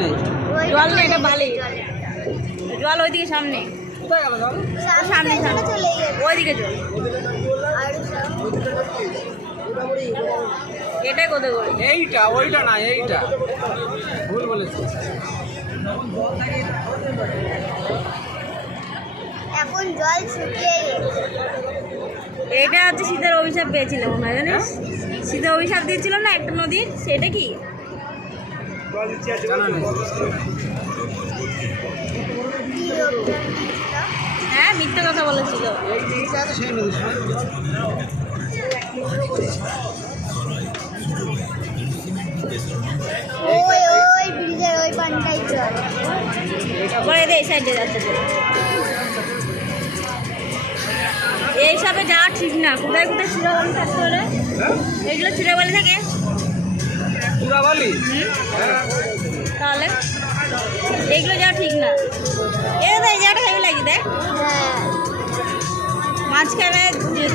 নেই জল নেই, এটা বালি। জল ওইদিকে সামনে, কোথায় গেল জল? সামনে সামনে ওইদিকে জল। এটাই কোথায় করে? এইটা, ওইটা না, এইটা ভুল বলেছি। এখন জল শুকিয়ে গেছে। এটা হচ্ছে শীতের অভিশাপ পেয়েছিল মনে হয়, জানিস? শীতের অভিশাপ দিয়েছিল না একটা নদীর, সেটা কি? জানা নেই। কি লোকটা ছিল? হ্যাঁ, মিথ্যে কথা বলেছিল। এইটা তো সেই নদী। ওই ওই ব্রিজের ওই পানটাই জল। পরে এদের এই সাইডে যাচ্ছে তো। এইসবে যাওয়া ঠিক না। কোথায় কোথায় চূড়াবালি থাকতে পারে? এইগুলো চূড়াবালি থাকে। চূড়াবালি? তাহলে এইগুলো যাওয়া ঠিক না। এই জায়গাটা হেভি লাগছে, দেখ হ্যাঁ, মাঝখানে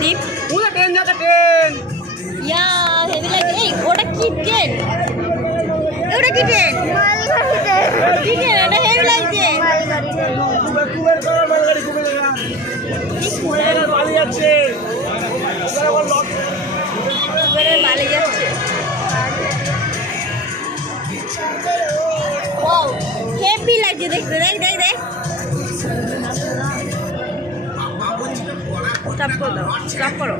দ্বীপ। ওটা ট্রেন যাচ্ছে, ট্রেন। ইয়া হেভি লাগছে। এই ওটা কি ট্রেন? ওটা কি ট্রেন? মালগাড়িতে। কি ট্রেন? এটা হেভি লাগছে। মালগাড়িতে। কুবের করার মালগাড়ি, কুবের বালি যাচ্ছে। বালি যাচ্ছে। ও হেভি লাগছে দেখতে, দেখ দেখ দেখ। স্টপ করো, স্টপ করো।